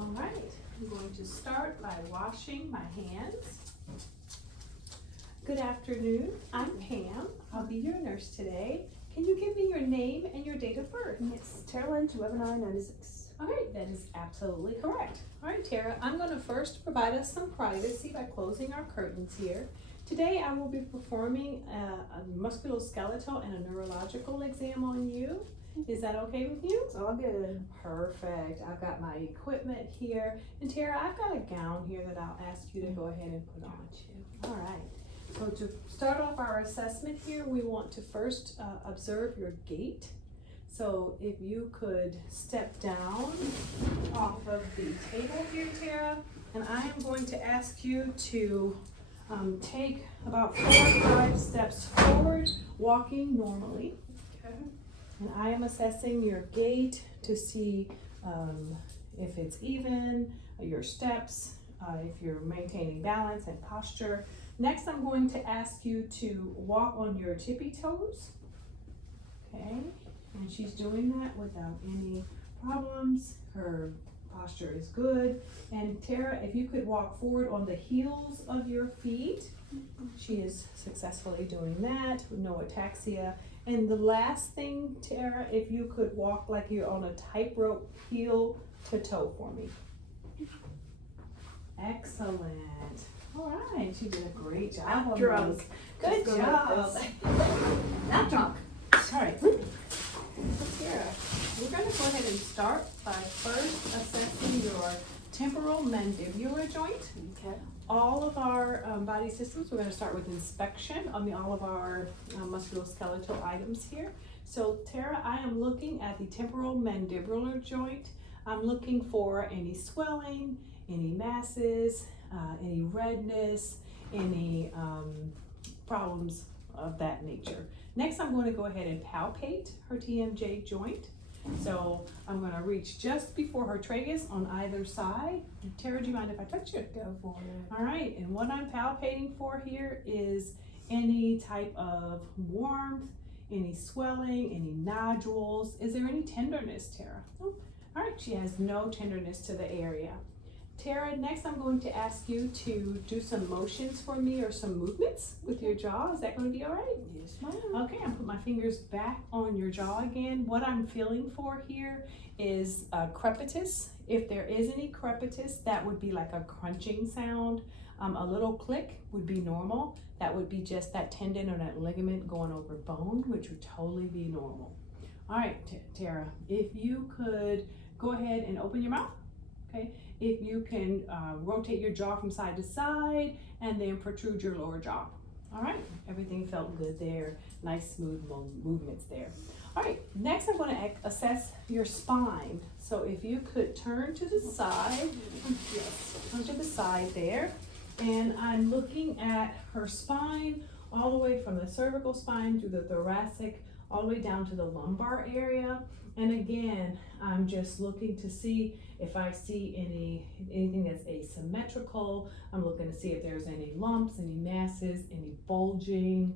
All right, I'm going to start by washing my hands. Good afternoon, I'm Pam. I'll be your nurse today. Can you give me your name and your date of birth? Yes, Tara Lynn, 20996. All right, that is absolutely correct. All right, Tara, I'm going to first provide us some privacy by closing our curtains here. Today I will be performing a musculoskeletal and a neurological exam on you. Is that okay with you? It's all good. Perfect. I've got my equipment here. And Tara, I've got a gown here that I'll ask you to go ahead and put on. All right. So to start off our assessment here, we want to first observe your gait. So if you could step down off of the table here, Tara, and I am going to ask you to take about 4 or 5 steps forward, walking normally. Okay. And I am assessing your gait to see if it's even, your steps, if you're maintaining balance and posture. Next, I'm going to ask you to walk on your tippy toes. Okay, and she's doing that without any problems. Her posture is good. And Tara, if you could walk forward on the heels of your feet. She is successfully doing that with no ataxia. And the last thing, Tara, if you could walk like you're on a tightrope, heel to toe for me. Excellent. All right, you did a great job. I'm on drunk. those. Good Let's go job. with this. Not drunk. All right. So Tara, we're going to go ahead and start by first assessing your temporal mandibular joint. Okay. All of our body systems, we're going to start with inspection on all of our musculoskeletal items here. So Tara, I am looking at the temporal mandibular joint. I'm looking for any swelling, any masses, any redness, any problems of that nature. Next, I'm going to go ahead and palpate her TMJ joint. So I'm going to reach just before her tragus on either side. Tara, do you mind if I touch you? Go for it. All right, and what I'm palpating for here is any type of warmth, any swelling, any nodules. Is there any tenderness, Tara? Nope. All right, she has no tenderness to the area. Tara, next I'm going to ask you to do some motions for me or some movements with your jaw. Is that going to be all right? Yes, ma'am. Okay, I'm put my fingers back on your jaw again. What I'm feeling for here is crepitus. If there is any crepitus, that would be like a crunching sound. A little click would be normal. That would be just that tendon or that ligament going over bone, which would totally be normal. All right, Tara, if you could go ahead and open your mouth, okay? If you can rotate your jaw from side to side and then protrude your lower jaw. All right, everything felt good there. Nice smooth movements there. All right, next I'm going to assess your spine. So if you could turn to the side, yes, turn to the side there. And I'm looking at her spine all the way from the cervical spine through the thoracic, all the way down to the lumbar area. And again, I'm just looking to see if I see anything that's asymmetrical. I'm looking to see if there's any lumps, any masses, any bulging,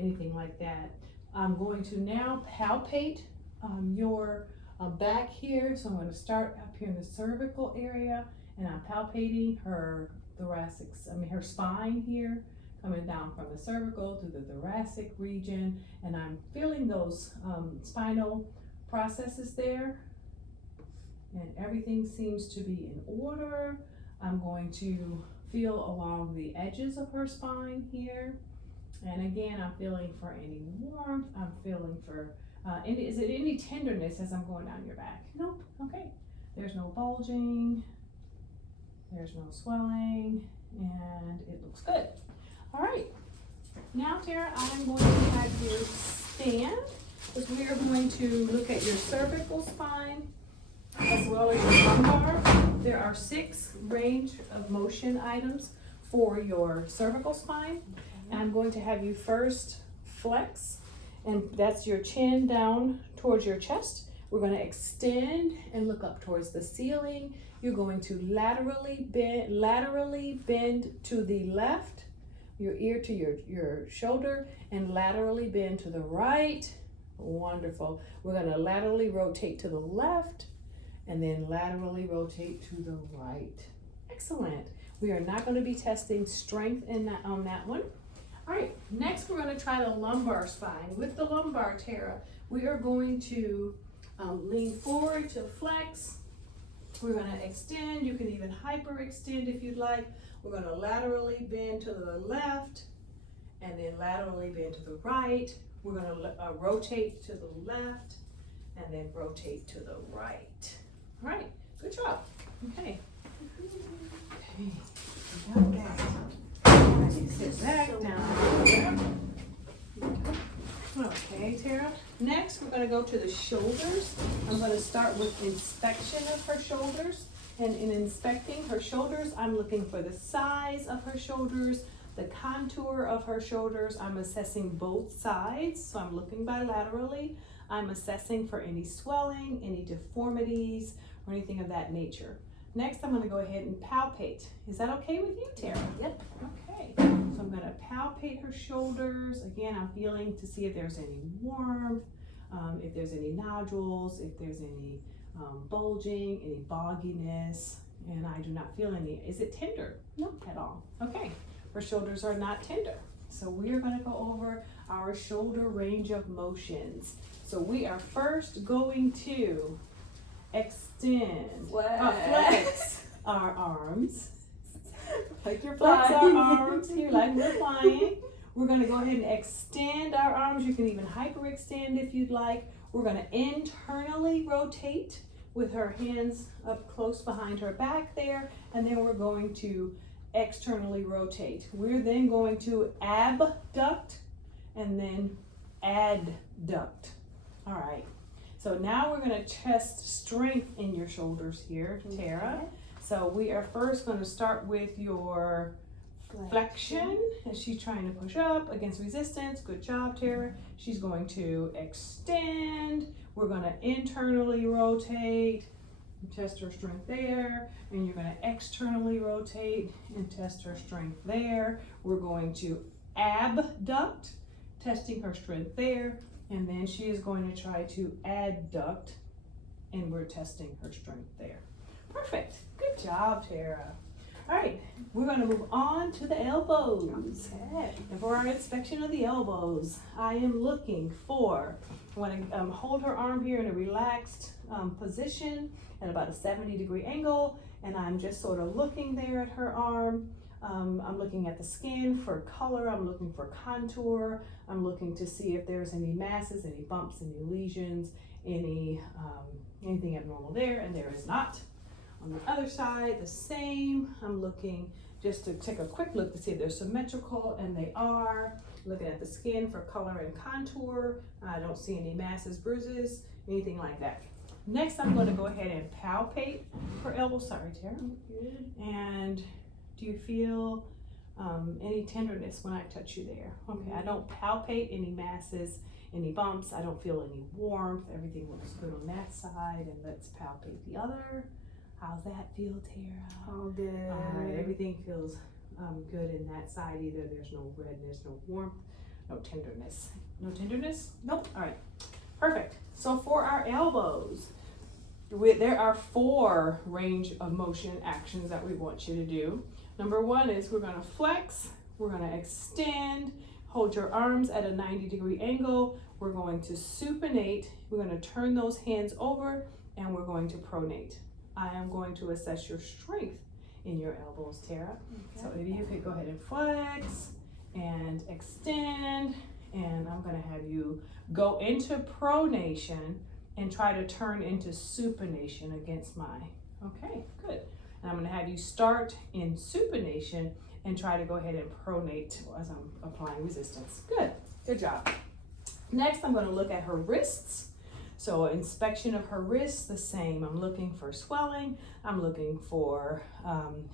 anything like that. I'm going to now palpate your back here. So I'm going to start up here in the cervical area, and I'm palpating her her spine here, coming down from the cervical to the thoracic region, and I'm feeling those spinal processes there, and everything seems to be in order. I'm going to feel along the edges of her spine here, and again, I'm feeling for any warmth. I'm feeling for is it any tenderness as I'm going down your back? Nope. Okay. There's no bulging. There's no swelling, and it looks good. All right. Now, Tara, I'm going to have you stand, because we are going to look at your cervical spine as well as your lumbar. There are 6 range of motion items for your cervical spine. And I'm going to have you first flex, and that's your chin down towards your chest. We're going to extend and look up towards the ceiling. You're going to laterally bend to the left, your ear to your shoulder, and laterally bend to the right. Wonderful. We're going to laterally rotate to the left and then laterally rotate to the right. Excellent. We are not going to be testing strength on that one. All right, next we're going to try the lumbar spine. With the lumbar, Tara, we are going to lean forward to flex. We're going to extend. You can even hyperextend if you'd like. We're going to laterally bend to the left and then laterally bend to the right. We're going to rotate to the left and then rotate to the right. All right, good job. Okay. Okay, we got that. All right, sit back down. Okay, Tara. Next, we're going to go to the shoulders. I'm going to start with inspection of her shoulders. And in inspecting her shoulders, I'm looking for the size of her shoulders, the contour of her shoulders. I'm assessing both sides, so I'm looking bilaterally. I'm assessing for any swelling, any deformities, or anything of that nature. Next, I'm going to go ahead and palpate. Is that okay with you, Tara? Yep. Okay. So I'm going to palpate her shoulders. Again, I'm feeling to see if there's any warmth, if there's any nodules, if there's any bulging, any bogginess, and I do not feel any. Is it tender? No, at all. Okay. Her shoulders are not tender. So we are going to go over our shoulder range of motions. So we are first going to extend, flex our arms. Like you're Flex flying. our arms here like we're flying. We're going to go ahead and extend our arms. You can even hyperextend if you'd like. We're going to internally rotate with her hands up close behind her back there, and then we're going to externally rotate. We're then going to abduct and then adduct. All right. So now we're going to test strength in your shoulders here, Tara. Okay. So we are first going to start with your flexion, and she's trying to push up against resistance. Good job, Tara. She's going to extend. We're going to internally rotate and test her strength there, and you're going to externally rotate and test her strength there. We're going to abduct, testing her strength there, and then she is going to try to adduct, and we're testing her strength there. Perfect. Good job, Tara. All right, we're going to move on to the elbows. Okay. And for our inspection of the elbows, I am looking for, I want to hold her arm here in a relaxed position at about a 70-degree angle, and I'm just sort of looking there at her arm. I'm looking at the skin for color. I'm looking for contour. I'm looking to see if there's any masses, any bumps, any lesions, anything abnormal there, and there is not. On the other side, the same. I'm looking just to take a quick look to see if they're symmetrical, and they are. Looking at the skin for color and contour. I don't see any masses, bruises, anything like that. Next, I'm going to go ahead and palpate her elbow. Sorry, Tara. Good. And do you feel any tenderness when I touch you there? Okay, I don't palpate any masses, any bumps. I don't feel any warmth. Everything looks good on that side. And let's palpate the other. How's that feel, Tara? All good. All right, everything feels good in that side either. There's no redness, no warmth, no tenderness. No tenderness? Nope. All right, perfect. So for our elbows, there are 4 range of motion actions that we want you to do. Number 1 is we're going to flex, we're going to extend, hold your arms at a 90-degree angle. We're going to supinate, we're going to turn those hands over, and we're going to pronate. I am going to assess your strength in your elbows, Tara. Okay. So if you could go ahead and flex and extend, and I'm going to have you go into pronation and try to turn into supination against my, okay, good. And I'm going to have you start in supination and try to go ahead and pronate as I'm applying resistance. Good job. Next, I'm going to look at her wrists. So inspection of her wrists, the same. I'm looking for swelling. I'm looking for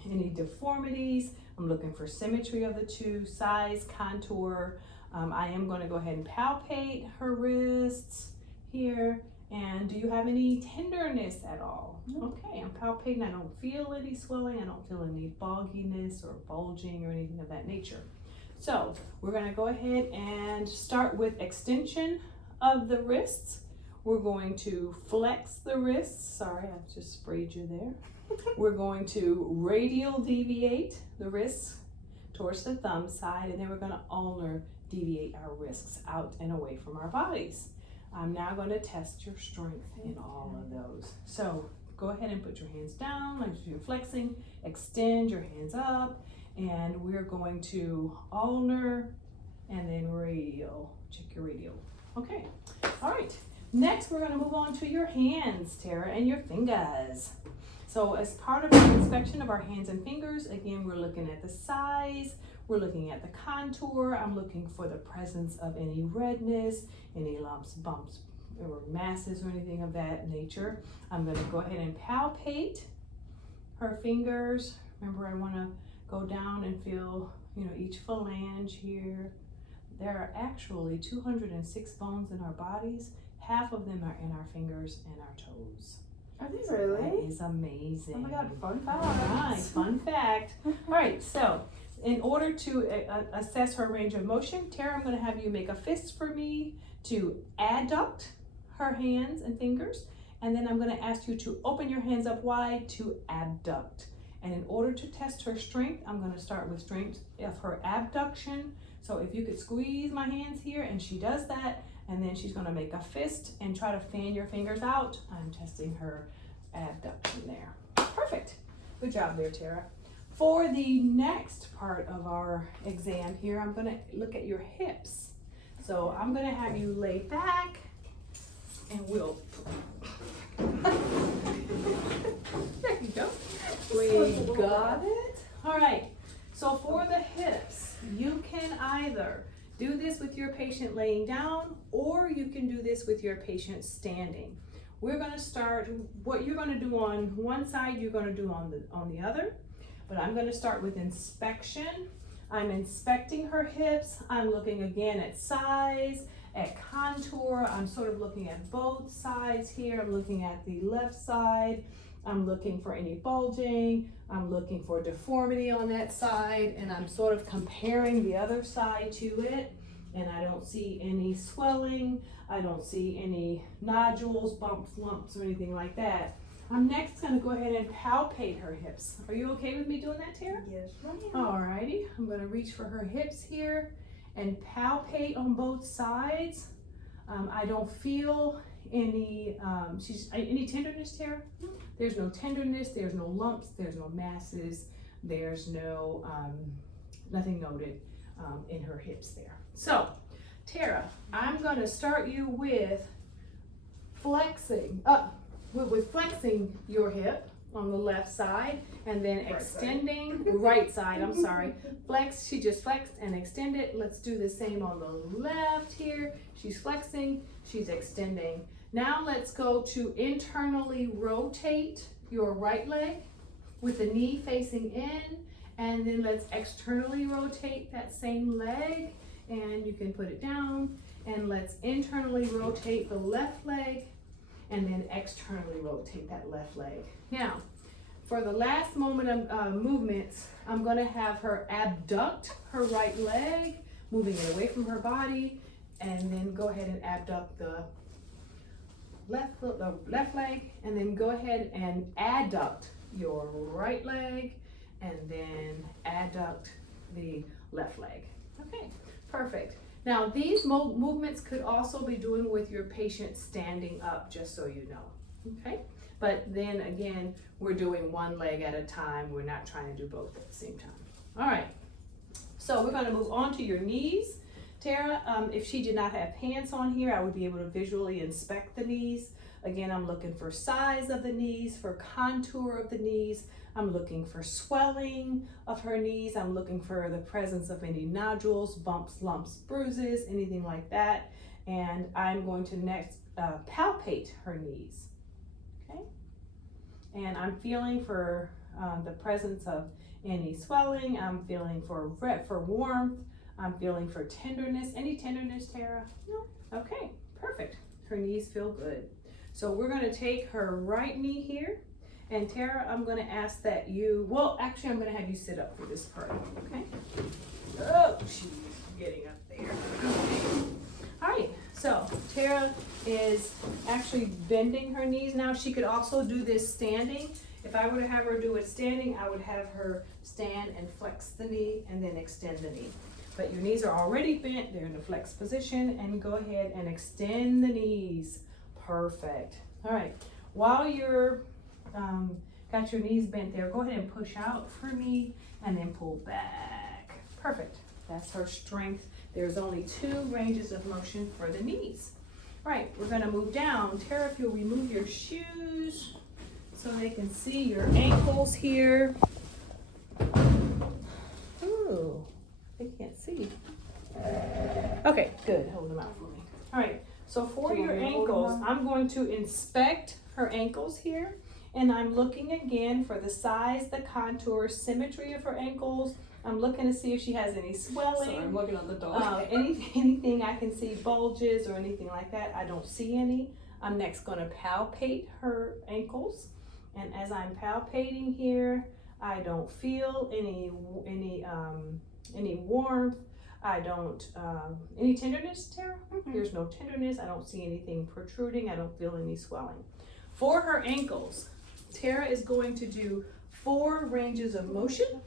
any deformities. I'm looking for symmetry of the two, size, contour. I am going to go ahead and palpate her wrists here. And do you have any tenderness at all? Nope. Okay, I'm palpating. I don't feel any swelling. I don't feel any bogginess or bulging or anything of that nature. So we're going to go ahead and start with extension of the wrists. We're going to flex the wrists. Sorry, I just sprayed you there. We're going to radial deviate the wrists towards the thumb side, and then we're going to ulnar deviate our wrists out and away from our bodies. I'm now going to test your strength in all of those. So go ahead and put your hands down like you're flexing. Extend your hands up, and we're going to ulnar and then radial. Check your radial. Okay. All right. Next, we're going to move on to your hands, Tara, and your fingers. So as part of our inspection of our hands and fingers, again, we're looking at the size, we're looking at the contour. I'm looking for the presence of any redness, any lumps, bumps, or masses, or anything of that nature. I'm going to go ahead and palpate her fingers. Remember, I want to go down and feel, each phalange here. There are actually 206 bones in our bodies. Half of them are in our fingers and our toes. Are they really? That is amazing. Oh my God, fun fact. All right, fun fact. All right, so in order to assess her range of motion, Tara, I'm going to have you make a fist for me to adduct her hands and fingers, and then I'm going to ask you to open your hands up wide to abduct. And in order to test her strength, I'm going to start with strength of her abduction. So if you could squeeze my hands here, and she does that, and then she's going to make a fist and try to fan your fingers out. I'm testing her abduction there. Perfect. Good job there, Tara. For the next part of our exam here, I'm going to look at your hips. So I'm going to have you lay back, and we'll... There you go. We got it. All right. So for the hips, you can either do this with your patient laying down, or you can do this with your patient standing. We're going to start, what you're going to do on one side, you're going to do on the other. But I'm going to start with inspection. I'm inspecting her hips. I'm looking again at size, at contour. I'm sort of looking at both sides here. I'm looking at the left side. I'm looking for any bulging. I'm looking for deformity on that side, and I'm sort of comparing the other side to it, and I don't see any swelling. I don't see any nodules, bumps, lumps, or anything like that. I'm next going to go ahead and palpate her hips. Are you okay with me doing that, Tara? Yes, ma'am. Alrighty, I'm going to reach for her hips here and palpate on both sides. I don't feel any tenderness, Tara? No. There's no tenderness, there's no lumps, there's no masses, there's no, nothing noted in her hips there. So, Tara, I'm going to start you with flexing, with flexing your hip on the left side, and then extending, right side, I'm sorry. Flex, she just flexed and extended. Let's do the same on the left here. She's flexing, she's extending. Now let's go to internally rotate your right leg with the knee facing in, and then let's externally rotate that same leg, and you can put it down, and let's internally rotate the left leg, and then externally rotate that left leg. Now, for the last moment of movements, I'm gonna have her abduct her right leg, moving it away from her body, and then go ahead and abduct the left leg, and then go ahead and adduct your right leg, and then adduct the left leg. Okay, perfect. Now these movements could also be doing with your patient standing up, just so you know, okay? But then again, we're doing one leg at a time. We're not trying to do both at the same time. All right, so we're gonna move on to your knees. Tara, if she did not have pants on here, I would be able to visually inspect the knees. Again, I'm looking for size of the knees, for contour of the knees. I'm looking for swelling of her knees. I'm looking for the presence of any nodules, bumps, lumps, bruises, anything like that. And I'm going to next palpate her knees, okay? And I'm feeling for the presence of any swelling. I'm feeling for warmth. I'm feeling for tenderness. Any tenderness, Tara? No. Okay, perfect. Her knees feel good. So we're going to take her right knee here. And Tara, I'm going to ask that you, well, actually, I'm going to have you sit up for this part, okay? Oh, she's getting up there. Okay. All right, So Tara is actually bending her knees now. She could also do this standing. If I were to have her do it standing, I would have her stand and flex the knee and then extend the knee. But your knees are already bent, they're in a flex position, and go ahead and extend the knees. Perfect. All right, while you're got your knees bent there, go ahead and push out for me and then pull back. Perfect. That's her strength. There's only 2 ranges of motion for the knees. All right, we're gonna move down. Tara, if you'll remove your shoes so they can see your ankles here. Ooh, they can't see. Okay, good, hold them out for me. All right, so for your ankles, I'm going to inspect her ankles here. And I'm looking again for the size, the contour, symmetry of her ankles. I'm looking to see if she has any swelling. Sorry, I'm looking at the dog. Anything I can see, bulges or anything like that. I don't see any. I'm next going to palpate her ankles. And as I'm palpating here, I don't feel any warmth. I don't, any tenderness, Tara? Mm-hmm. There's no tenderness. I don't see anything protruding. I don't feel any swelling. For her ankles, Tara is going to do 4 ranges of motion.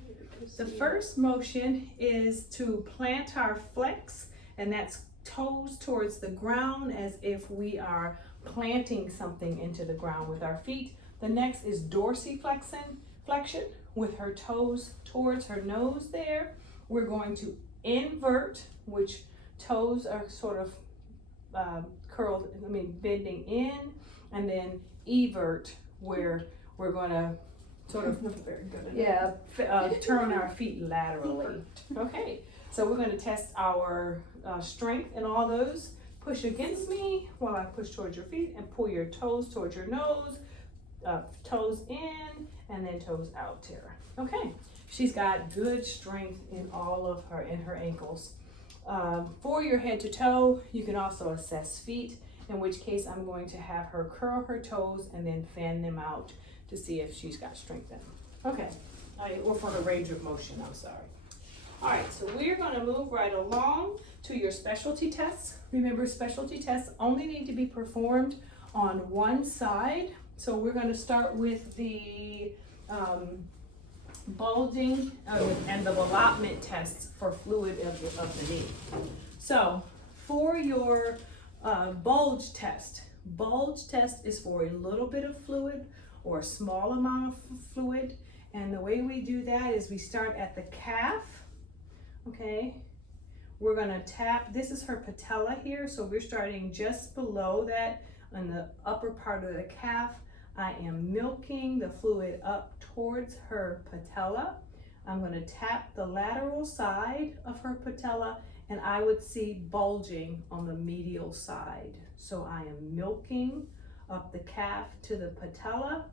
The first motion is to plantar flex, and that's toes towards the ground as if we are planting something into the ground with our feet. The next is dorsiflexion with her toes towards her nose there. We're going to invert, which toes are sort of bending in, and then evert, where we're going to sort of very good at it. turn our feet laterally. Okay, so we're going to test our strength in all those. Push against me while I push towards your feet, and pull your toes towards your nose, toes in, and then toes out, Tara. Okay, she's got good strength in all of her ankles. For your head to toe, you can also assess feet, in which case I'm going to have her curl her toes and then fan them out to see if she's got strength in them. Okay, or for the range of motion, I'm sorry. All right, so we're gonna move right along to your specialty tests. Remember, specialty tests only need to be performed on one side. So we're gonna start with the bulging and the allotment tests for fluid of the knee. So for your bulge test is for a little bit of fluid or a small amount of fluid. And the way we do that is we start at the calf, okay? We're gonna tap, this is her patella here, so we're starting just below that on the upper part of the calf. I am milking the fluid up towards her patella. I'm gonna tap the lateral side of her patella, and I would see bulging on the medial side. So I am milking up the calf to the patella.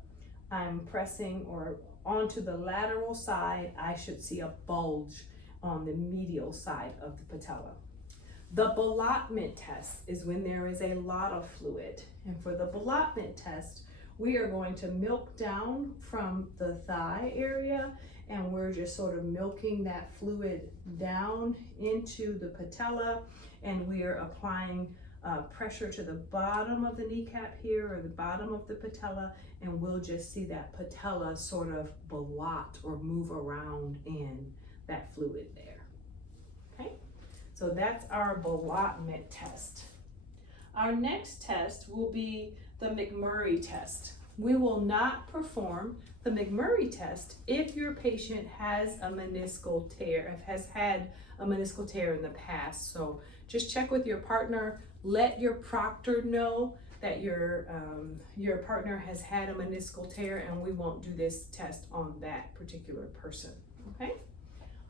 I'm pressing or onto the lateral side. I should see a bulge on the medial side of the patella. The ballottement test is when there is a lot of fluid. And for the ballottement test, we are going to milk down from the thigh area, and we're just sort of milking that fluid down into the patella, and we are applying pressure to the bottom of the kneecap here or the bottom of the patella, and we'll just see that patella sort of ballot or move around in that fluid there. Okay, so that's our ballotment test. Our next test will be the McMurray test. We will not perform the McMurray test if your patient has a meniscal tear, has had a meniscal tear in the past. So just check with your partner, let your proctor know that your partner has had a meniscal tear, and we won't do this test on that particular person, okay?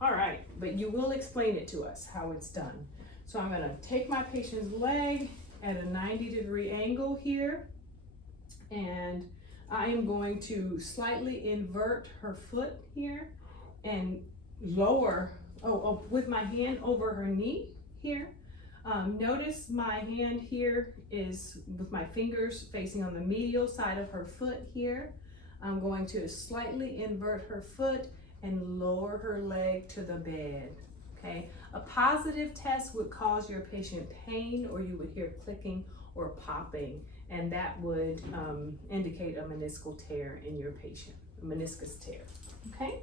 All right, but you will explain it to us how it's done. So I'm gonna take my patient's leg at a 90-degree angle here, and I am going to slightly invert her foot here and lower, with my hand over her knee here. Notice my hand here is with my fingers facing on the medial side of her foot here. I'm going to slightly invert her foot and lower her leg to the bed, okay? A positive test would cause your patient pain, or you would hear clicking or popping, and that would indicate a meniscal tear in your patient, a meniscus tear, okay?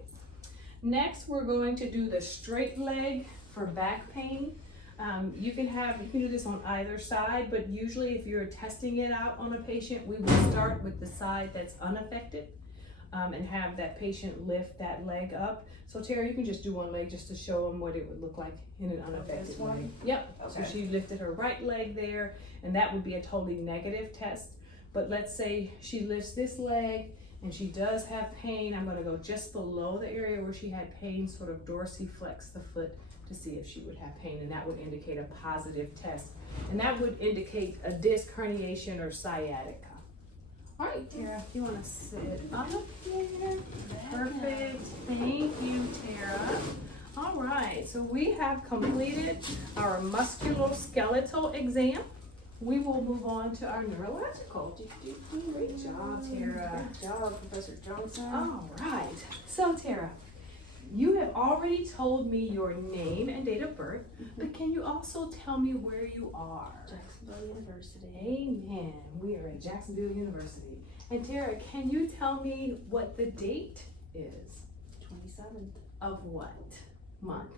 Next, we're going to do the straight leg for back pain. You can do this on either side, but usually if you're testing it out on a patient, we will start with the side that's unaffected and have that patient lift that leg up. So Tara, you can just do one leg just to show them what it would look like in an unaffected This one? leg. Yep, Okay. so she lifted her right leg there, and that would be a totally negative test. But let's say she lifts this leg and she does have pain. I'm gonna go just below the area where she had pain, sort of dorsiflex the foot to see if she would have pain, and that would indicate a positive test. And that would indicate a disc herniation or sciatica. All right, Tara, if you wanna sit up here. Perfect, thank you, Tara. All right, so we have completed our musculoskeletal exam. We will move on to our neurological. Great job, Tara. Good job, Professor Johnson. All right, so Tara, you have already told me your name and date of birth, but can you also tell me where you are? Jacksonville University. Amen. We are at Jacksonville University. And Tara, can you tell me what the date is? 27th. Of what month?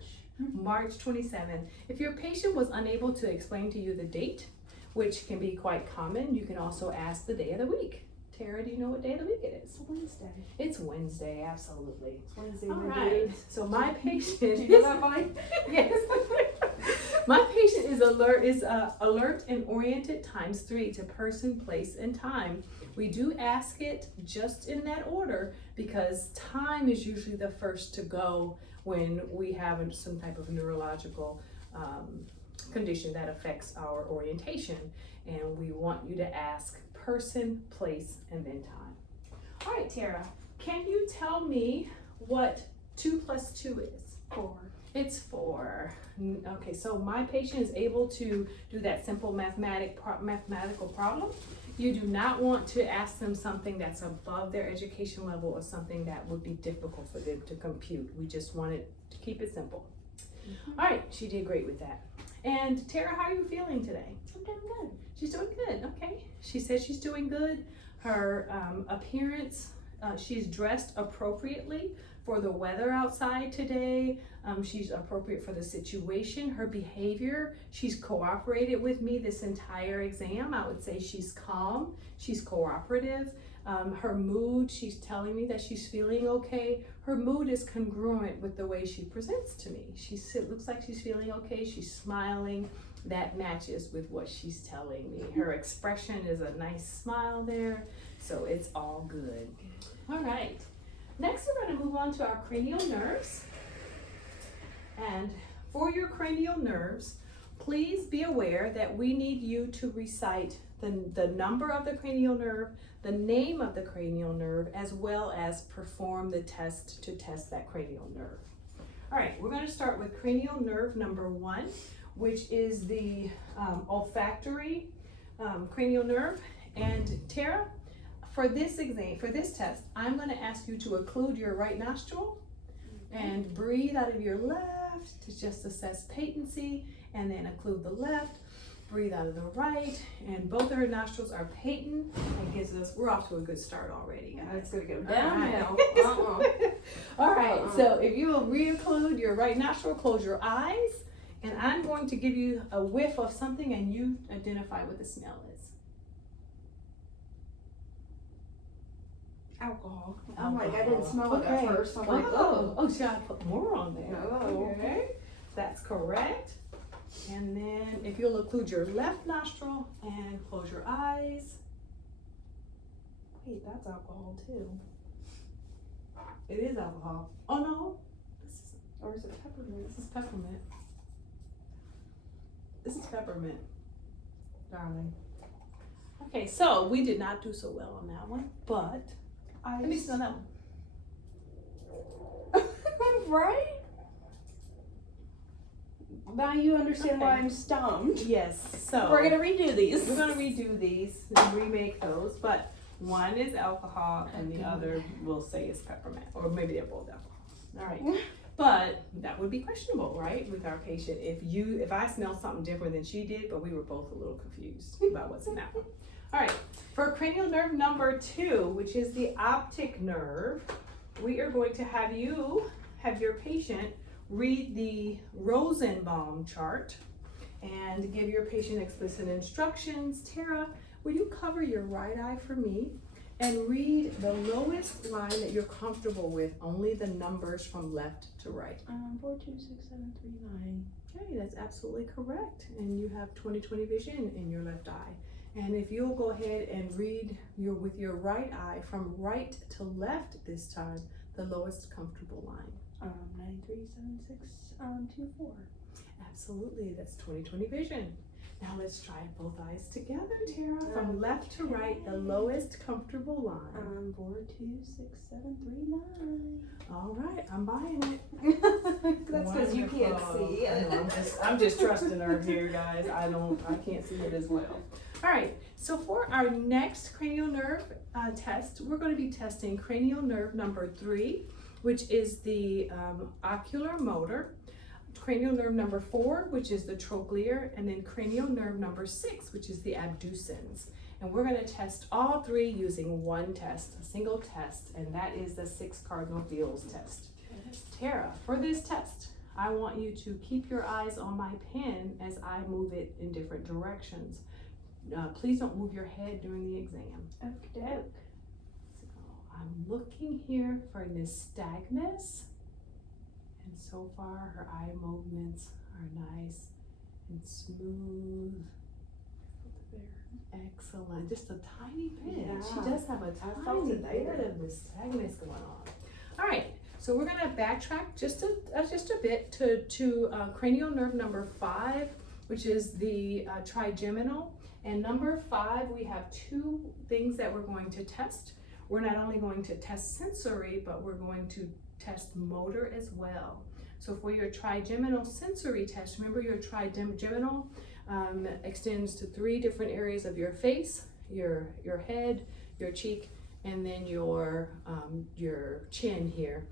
March 27th. If your patient was unable to explain to you the date, which can be quite common, you can also ask the day of the week. Tara, do you know what day of the week it is? It's Wednesday. It's Wednesday, absolutely. It's Wednesday. All my right. dude. So my patient. Do you know that mine? Yes. My patient is alert and oriented ×3 to person, place, and time. We do ask it just in that order because time is usually the first to go when we have some type of neurological condition that affects our orientation, and we want you to ask person, place, and then time. All right, Tara, can you tell me what 2 + 2 is? 4. It's 4. Okay, so my patient is able to do that simple mathematical problem. You do not want to ask them something that's above their education level or something that would be difficult for them to compute. We just wanted to keep it simple. All right, she did great with that. And Tara, how are you feeling today? I'm doing good. She's doing good, okay. She says she's doing good. Her appearance, she's dressed appropriately for the weather outside today. She's appropriate for the situation. Her behavior, she's cooperated with me this entire exam. I would say she's calm, she's cooperative. Her mood, she's telling me that she's feeling okay. Her mood is congruent with the way she presents to me. It looks like she's feeling okay, she's smiling. That matches with what she's telling me. Her expression is a nice smile there, so it's all good. All right, next we're going to move on to our cranial nerves. And for your cranial nerves, please be aware that we need you to recite the number of the cranial nerve, the name of the cranial nerve, as well as perform the test to test that cranial nerve. All right, we're going to start with cranial nerve number 1, which is the olfactory cranial nerve. And Tara, for this exam, for this test, I'm going to ask you to occlude your right nostril and breathe out of your left to just assess patency, and then occlude the left, breathe out of the right, and both of her nostrils are patent. That gives us, we're off to a good start already. Yeah, it's gonna go downhill. downhill. All right, so if you will re-occlude your right nostril, close your eyes, and I'm going to give you a whiff of something and you identify what the smell is. Alcohol. I'm like, I didn't smell it Okay. at first. I'm like, oh. Oh, should I put more on there? No. Okay, that's correct. And then if you'll occlude your left nostril and close your eyes. Wait, that's alcohol too. It is alcohol. Oh no, Or is it peppermint? this is peppermint. This is peppermint, darling. Okay, so we did not do so well on that one, but let me smell that one. Right? Now you understand why Okay. I'm stumped. Yes, so We're gonna redo these. We're gonna redo these and remake those, but one is alcohol and the other we'll say is peppermint, or maybe they're both alcohol. All right. But that would be questionable, right, with our patient if I smelled something different than she did, but we were both a little confused about what's in that one. All right, for cranial nerve number 2, which is the optic nerve, we are going to have your patient read the Rosenbaum chart and give your patient explicit instructions. Tara, will you cover your right eye for me and read the lowest line that you're comfortable with, only the numbers from left to right? 4, 2, 6, 7, 3, 9. Okay, that's absolutely correct. And you have 20/20 vision in your left eye. And if you'll go ahead and read with your right eye from right to left this time, the lowest comfortable line. 9, 3, 7, 6, 2, 4. Absolutely, that's 20/20 vision. Now let's try both eyes together, Tara. From left to right, the lowest comfortable line. 4, 2, 6, 7, 3, 9. All right, I'm buying it. That's because you can't Wonderful. see. I know, I'm just trusting her here, guys. I can't see it as well. All right, so for our next cranial nerve test, we're going to be testing cranial nerve number 3, which is the ocular motor. Cranial nerve number 4, which is the trochlear, and then cranial nerve number 6, which is the abducens. And we're going to test all 3 using one test, a single test, and that is the 6 cardinal fields test. Tara, for this test, I want you to keep your eyes on my pen as I move it in different directions. Please don't move your head during the exam. Okay. So I'm looking here for nystagmus. And so far, her eye movements are nice and smooth. Excellent. Just a tiny bit. Yeah. She does have a tiny bit of nystagmus going on. All right. So we're going to backtrack just a bit to cranial nerve number 5, which is the trigeminal. And number 5, we have 2 things that we're going to test. We're not only going to test sensory, but we're going to test motor as well. So for your trigeminal sensory test, remember your trigeminal extends to 3 different areas of your face, your head, your cheek, and then your chin here.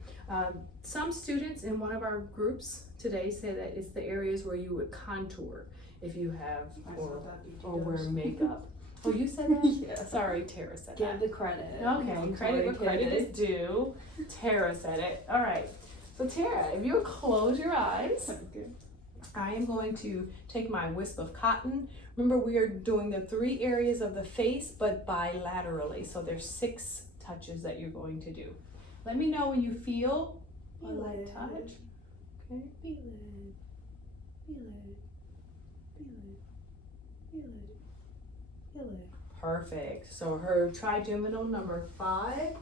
Some students in one of our groups today say that it's the areas where you would contour if you have or wear makeup. Oh, you said that? Yeah. Sorry, Tara said that. Give the credit. Okay, credit where credit is due. Tara said it. All right. So Tara, if you'll close your eyes, Okay. I am going to take my wisp of cotton. Remember, we are doing the 3 areas of the face, but bilaterally. So there's 6 touches that you're going to do. Let me know when you feel a light touch. Okay. Feel it. Feel it. Feel it. Feel it. Feel it. Perfect. So her trigeminal number 5,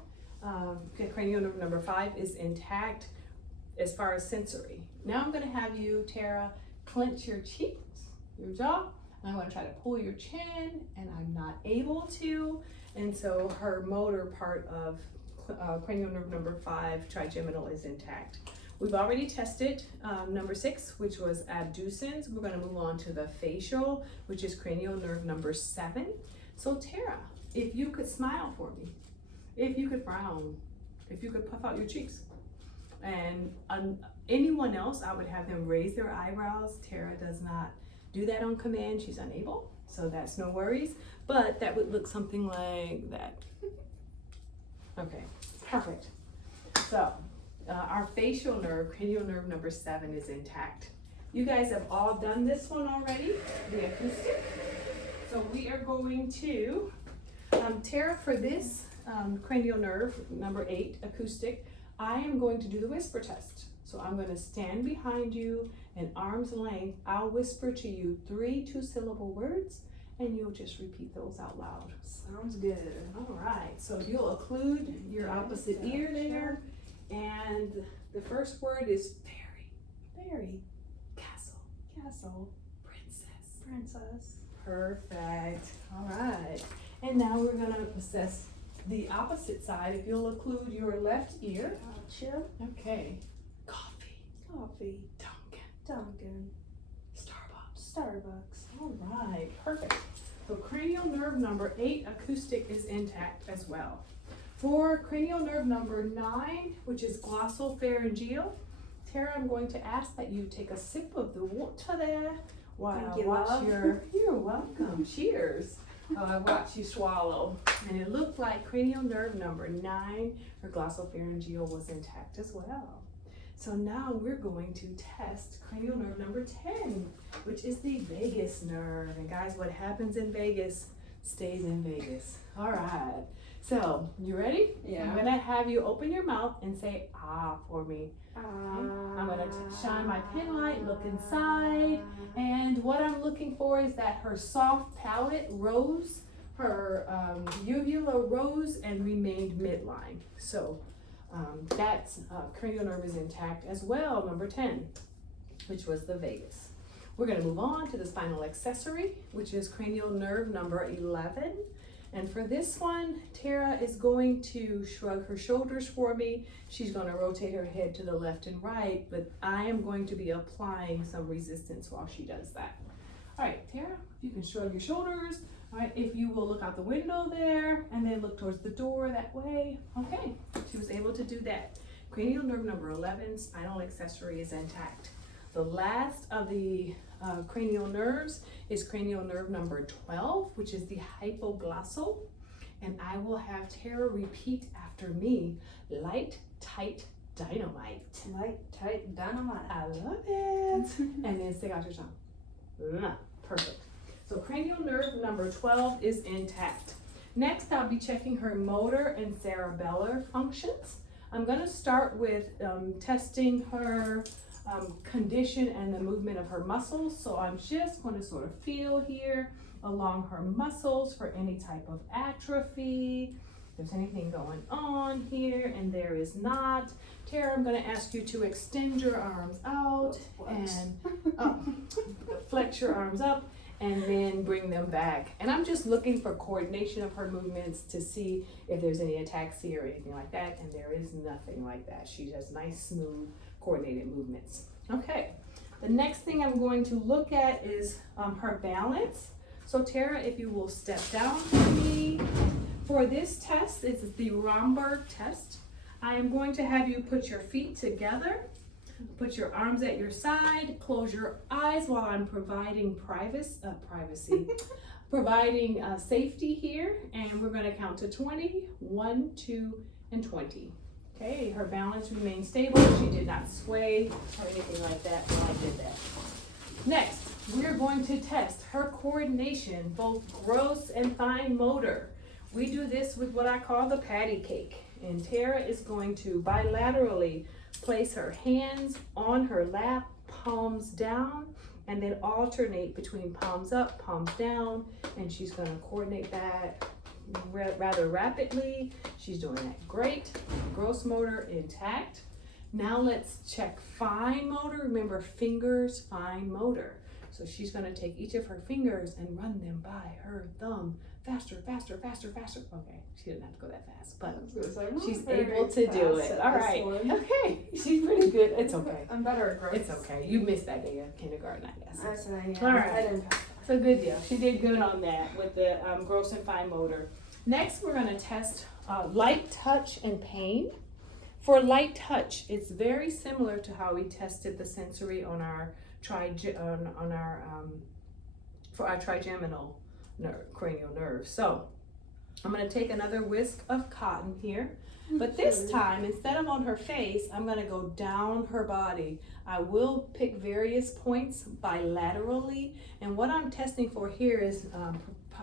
cranial nerve number 5 is intact as far as sensory. Now I'm going to have you, Tara, clench your cheeks, your jaw, and I'm going to try to pull your chin, and I'm not able to. And so her motor part of cranial nerve number 5, trigeminal, is intact. We've already tested number 6, which was abducens. We're going to move on to the facial, which is cranial nerve number 7. So Tara, if you could smile for me, if you could frown, if you could puff out your cheeks. And anyone else, I would have them raise their eyebrows. Tara does not do that on command. She's unable, so that's no worries. But that would look something like that. Okay, perfect. So our facial nerve, cranial nerve number 7, is intact. You guys have all done this one already, the acoustic. So we are going to, Tara, for this cranial nerve number 8, acoustic, I am going to do the whisper test. So I'm going to stand behind you and arm's length. I'll whisper to you 3 2-syllable words, and you'll just repeat those out loud. Sounds good. All right. So you'll occlude your opposite ear there. And the first word is fairy, Fairy. castle, Castle. princess. Princess. Perfect. All right. And now we're going to assess the opposite side. If you'll occlude your left ear. Gotcha. Okay. Coffee. Coffee. Dunkin'. Dunkin'. Starbucks. Starbucks. All right. Perfect. So cranial nerve number 8, acoustic, is intact as well. For cranial nerve number 9, which is glossopharyngeal, Tara, I'm going to ask that you take a sip of the water there while Thank I you, watch love. you're welcome. Cheers. I watch you swallow. And it looked like cranial nerve number 9, her glossopharyngeal was intact as well. So now we're going to test cranial nerve number 10, which is the vagus nerve. And guys, what happens in Vegas stays in Vegas. All right. So, you ready? Yeah. I'm gonna have you open your mouth and say ah for me. I'm gonna shine my pen light, look inside, and what I'm looking for is that her soft palate rose, her uvula rose and remained midline. So that's cranial nerve is intact as well, number 10, which was the vagus. We're gonna move on to the spinal accessory, which is cranial nerve number 11. And for this one, Tara is going to shrug her shoulders for me. She's going to rotate her head to the left and right, but I am going to be applying some resistance while she does that. All right, Tara, you can shrug your shoulders. All right, if you will look out the window there and then look towards the door that way. Okay, she was able to do that. Cranial nerve number 11, spinal accessory is intact. The last of the cranial nerves is cranial nerve number 12, which is the hypoglossal. And I will have Tara repeat after me, light, tight, dynamite. Light, tight, dynamite. I love it. And then stick out your tongue. Perfect. So cranial nerve number 12 is intact. Next, I'll be checking her motor and cerebellar functions. I'm gonna start with testing her condition and the movement of her muscles. So I'm just going to sort of feel here along her muscles for any type of atrophy. If there's anything going on here, and there is not. Tara, I'm going to ask you to extend your arms out and flex your arms up and then bring them back. And I'm just looking for coordination of her movements to see if there's any ataxia or anything like that, and there is nothing like that. She has nice, smooth, coordinated movements. Okay, the next thing I'm going to look at is her balance. So Tara, if you will step down for me. For this test, it's the Romberg test. I am going to have you put your feet together, put your arms at your side, close your eyes while I'm providing privacy, providing safety here, and we're going to count to 20, 1, 2, and 20. Okay, her balance remained stable. She did not sway or anything like that when I did that. Next, we're going to test her coordination, both gross and fine motor. We do this with what I call the patty cake. And Tara is going to bilaterally place her hands on her lap, palms down, and then alternate between palms up, palms down, and she's going to coordinate that rather rapidly. She's doing that great. Gross motor intact. Now let's check fine motor. Remember, fingers, fine motor. So she's going to take each of her fingers and run them by her thumb. Faster, faster, faster, faster. Okay, she didn't have to go that fast, but she's able to do it. All right. Okay, she's pretty good. It's okay. I'm better at gross. It's okay. You missed that day of kindergarten, I guess. All right. I didn't pass. So good deal. She did good on that with the gross and fine motor. Next, we're going to test light touch and pain. For light touch, it's very similar to how we tested the sensory on our trigeminal cranial nerve. So I'm going to take another whisk of cotton here, but this time, instead of on her face, I'm going to go down her body. I will pick various points bilaterally, and what I'm testing for here is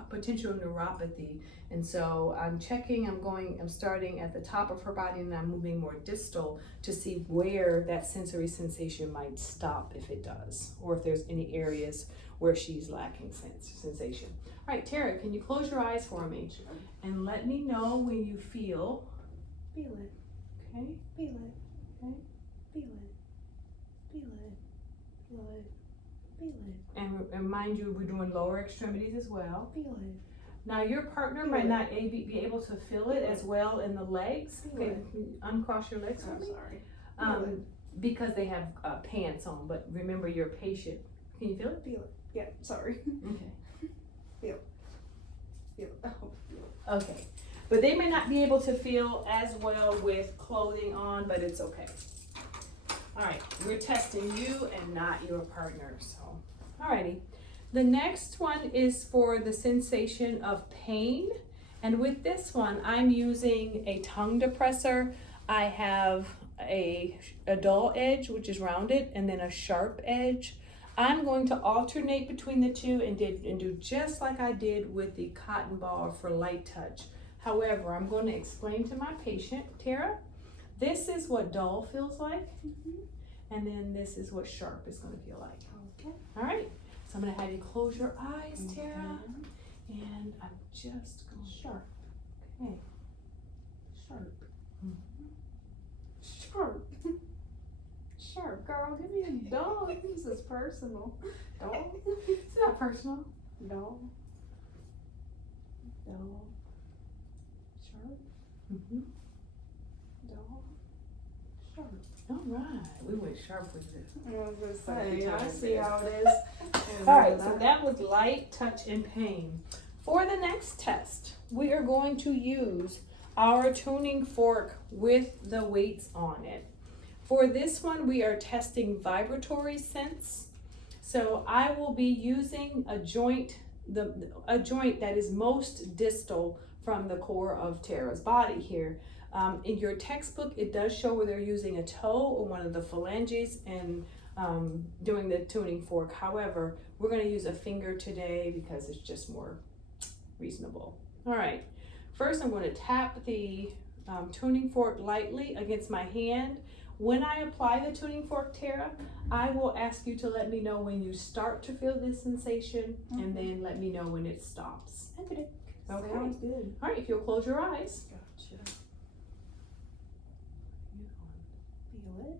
potential neuropathy. And so I'm checking, I'm starting at the top of her body and I'm moving more distal to see where that sensory sensation might stop, if it does, or if there's any areas where she's lacking sensation. All right, Tara, can you close your eyes for me and let me know when you feel? Feel it. Okay. Feel it. Okay. Feel it. Feel it. Feel it. Feel it. And mind you, we're doing lower extremities as well. Feel it. Now your partner might not be able to feel it as well in the legs. Okay, uncross your legs for me. Sorry. Because they have pants on, but remember you're patient. Can you feel it? Feel it. Yeah, sorry. Okay. Feel it. Feel it. Oh, feel it. Okay. But they may not be able to feel as well with clothing on, but it's okay. All right, we're testing you and not your partner, so. Alrighty, the next one is for the sensation of pain. And with this one, I'm using a tongue depressor. I have a dull edge, which is rounded, and then a sharp edge. I'm going to alternate between the two and do just like I did with the cotton ball for light touch. However, I'm going to explain to my patient, Tara, this is what dull feels like, and then this is what sharp is going to feel like. Okay. All right, so I'm going to have you close your eyes, Tara, and I'm just going Sharp. Okay. Sharp. Mm-hmm. Sharp. Sharp, girl. Give me a dog. This is personal. Dog. It's not personal. Dog. Dog. Sharp. Mm-hmm. Dog. Sharp. All right, we went sharp with this. I was gonna say, I I see how it is. All right, so that was light touch and pain. For the next test, we are going to use our tuning fork with the weights on it. For this one, we are testing vibratory sense. So I will be using a joint that is most distal from the core of Tara's body here. In your textbook, it does show where they're using a toe or one of the phalanges and doing the tuning fork. However, we're going to use a finger today because it's just more reasonable. All right, first I'm going to tap the tuning fork lightly against my hand. When I apply the tuning fork, Tara, I will ask you to let me know when you start to feel this sensation, and then let me know when it stops. Okay. Okay. Sounds good. All right, if you'll close your eyes. Gotcha. Feel it.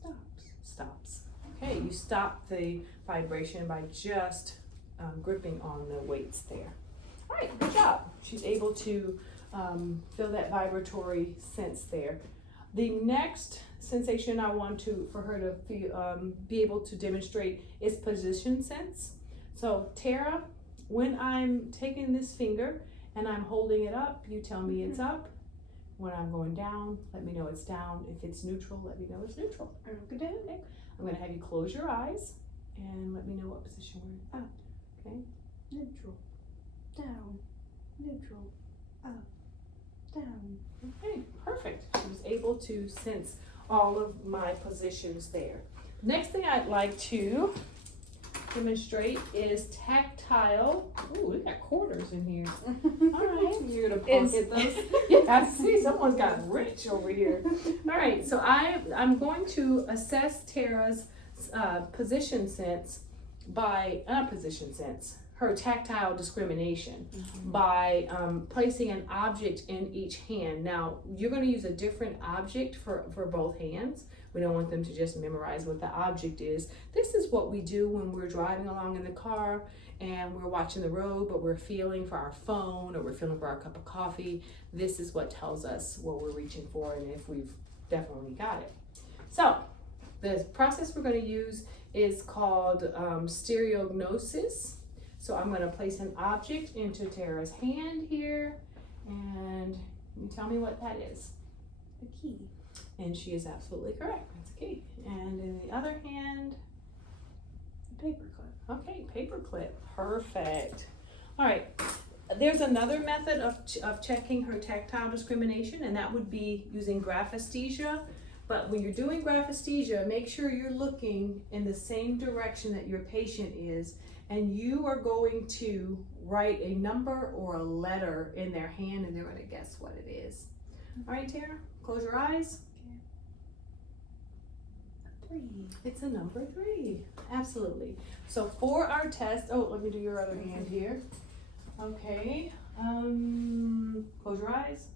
Stops. Stops. Okay, you stop the vibration by just gripping on the weights there. All right, good job. She's able to feel that vibratory sense there. The next sensation I want for her to feel, be able to demonstrate is position sense. So Tara, when I'm taking this finger and I'm holding it up, you tell me it's up. When I'm going down, let me know it's down. If it's neutral, let me know it's neutral. Okay. I'm gonna have you close your eyes and let me know what position we're in. Up. Okay. Neutral. Down. Neutral. Up. Down. Okay, perfect. She was able to sense all of my positions there. Next thing I'd like to demonstrate is tactile. Ooh, we got quarters in here. All right. You're gonna Is- pocket those? Yeah, I see someone's got rich over here. All right, so I'm going to assess Tara's position sense by, not position sense, her tactile discrimination by placing an object in each hand. Now, you're going to use a different object for both hands. We don't want them to just memorize what the object is. This is what we do when we're driving along in the car and we're watching the road, but we're feeling for our phone or we're feeling for our cup of coffee. This is what tells us what we're reaching for and if we've definitely got it. So, the process we're going to use is called stereognosis. So I'm going to place an object into Tara's hand here, and you tell me what that is. A key. And she is absolutely correct. That's a key. And in the other hand, A paper clip. okay, paper clip. Perfect. All right. There's another method of checking her tactile discrimination, and that would be using graphesthesia. But when you're doing graphesthesia, make sure you're looking in the same direction that your patient is, and you are going to write a number or a letter in their hand, and they're going to guess what it is. All right, Tara, close your eyes. A 3. It's a number 3. Absolutely. So for our test, oh, let me do your other hand here. Okay. Close your eyes.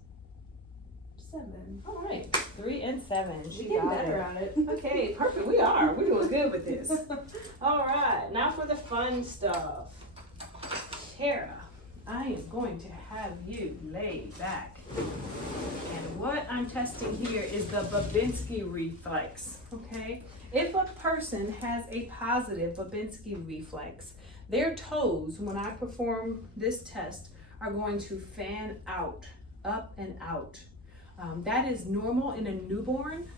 7. All right, 3 and 7. She She get got better it. at it. Okay, perfect. We are. We're doing good with this. All right, now for the fun stuff. Tara, I am going to have you lay back. And what I'm testing here is the Babinski reflex, okay? If a person has a positive Babinski reflex, their toes, when I perform this test, are going to fan out, up and out. That is normal in a newborn,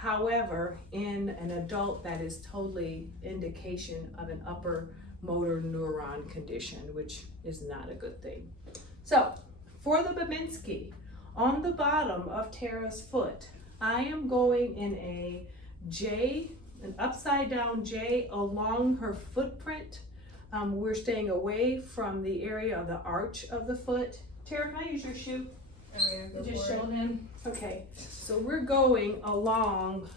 However, in an adult, that is totally indication of an upper motor neuron condition, which is not a good thing. So for the Babinski, on the bottom of Tara's foot, I am going in a J, an upside down J along her footprint. We're staying away from the area of the arch of the foot. Tara, can I use your shoe? Oh, yeah, Just show him. Okay, so we're going along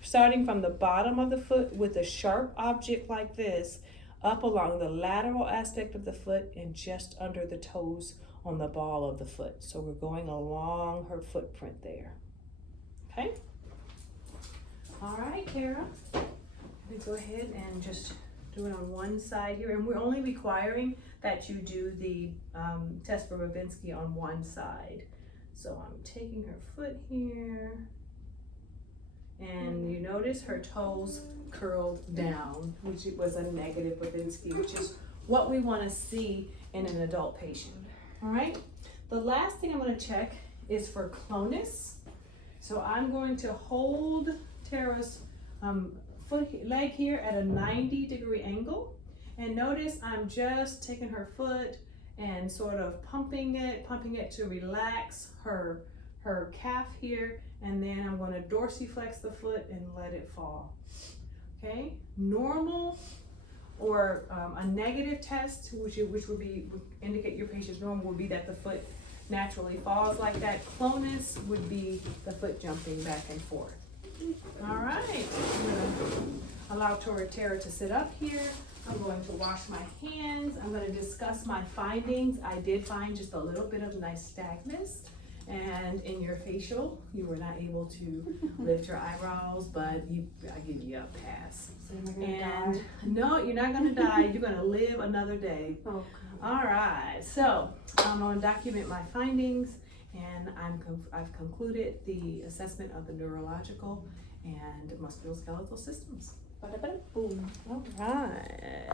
starting from the bottom of the foot with a sharp object like this, up along the lateral aspect of the foot and just under the toes on the ball of the foot. So we're going along her footprint there. Okay? All right, Tara. We go ahead and just do it on one side here, and we're only requiring that you do the test for Babinski on one side. So I'm taking her foot here, and you notice her toes curled down, which was a negative Babinski, which is what we want to see in an adult patient. All right. The last thing I'm going to check is for clonus. So I'm going to hold Tara's leg here at a 90-degree angle, and notice I'm just taking her foot and sort of pumping it to relax her calf here, and then I'm going to dorsiflex the foot and let it fall. Okay, normal or a negative test, which would indicate your patient's normal, would be that the foot naturally falls like that. Clonus would be the foot jumping back and forth. All right, I'm gonna allow Tara to sit up here. I'm going to wash my hands. I'm going to discuss my findings. I did find just a little bit of nystagmus, and in your facial, you were not able to lift your eyebrows, but I give you a pass. So am I gonna die? No, you're not going to die. You're going to live another day. Oh, All right, so I'm going to document my findings, and I've concluded the assessment of the neurological and musculoskeletal systems. Boom. All right.